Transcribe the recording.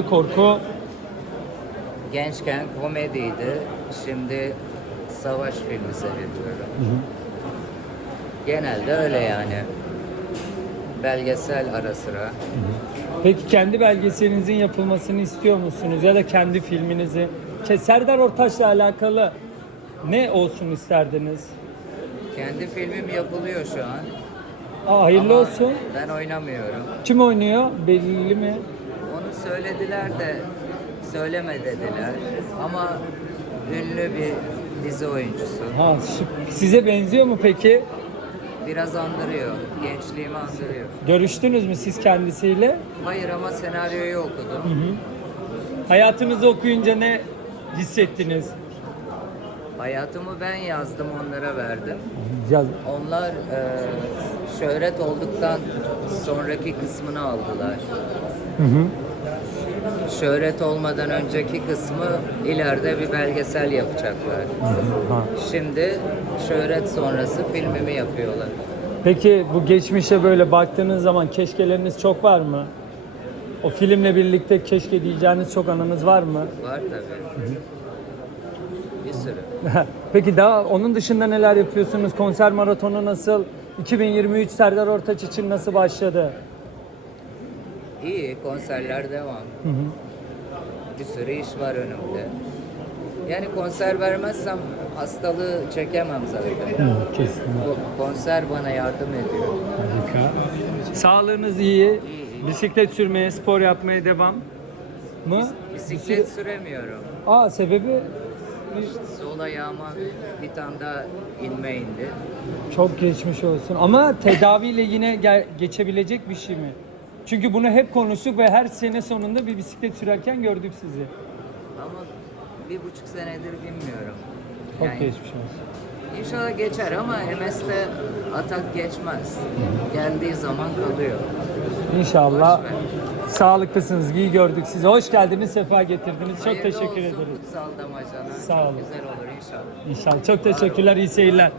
korku. Gençken komediydi. Şimdi savaş filmi seyrediyorum. Genelde öyle yani. Belgesel ara sıra. Peki kendi belgeselinizin yapılmasını istiyor musunuz ya da kendi filminizi? Ke- Serdar Ortaç'la alakalı ne olsun isterdiniz? Kendi filmim yapılıyor şu an. Aa, hayırlı Ama olsun. Ben oynamıyorum. Kim oynuyor? Belli mi? Söylediler de söyleme dediler. Ama ünlü bir dizi oyuncusu. Ha, sü- size benziyor mu peki? Biraz andırıyor. Gençliğimi andırıyor. Görüştünüz mü siz kendisiyle? Hayır ama senaryoyu okudum. Hayatınızı okuyunca ne hissettiniz? Hayatımı ben yazdım onlara verdim. Ya, Onlar e, şöhret olduktan sonraki kısmını aldılar. Şöhret olmadan önceki kısmı ileride bir belgesel yapacaklar. ha. Şimdi şöhret sonrası filmimi yapıyorlar. Peki bu geçmişe böyle baktığınız zaman keşkeleriniz çok var mı? O filmle birlikte keşke diyeceğiniz çok anınız var mı? Var tabii. Bir sürü. Peki daha onun dışında neler yapıyorsunuz? Konser maratonu nasıl? 2023 Serdar Ortaç için nasıl başladı? İyi, konserler devam. Bir sürü iş var önümde. Yani konser vermezsem hastalığı çekemem zaten. Kesin. O konser bana yardım ediyor. Harika. Sağlığınız iyi. Bisiklet sürmeye, spor yapmaya devam mı? Bisiklet süremiyorum. Aa sebebi Sol ayağıma bir tane daha inme indi. çok geçmiş olsun. Ama tedaviyle yine geçebilecek bir şey mi? Çünkü bunu hep konuştuk ve her sene sonunda bir bisiklet sürerken gördük sizi. Ama bir buçuk senedir bilmiyorum. Çok Yani geçmiş olsun. İnşallah geçer ama MS'de atak geçmez. Geldiği zaman kalıyor. İnşallah sağlıklısınız. İyi gördük sizi. Hoş geldiniz, sefa getirdiniz. Çok Hayırlı teşekkür olsun ederiz. Kutsal damacana. Sağ olun. Güzel olur inşallah. İnşallah. Çok teşekkürler. İyi seyirler.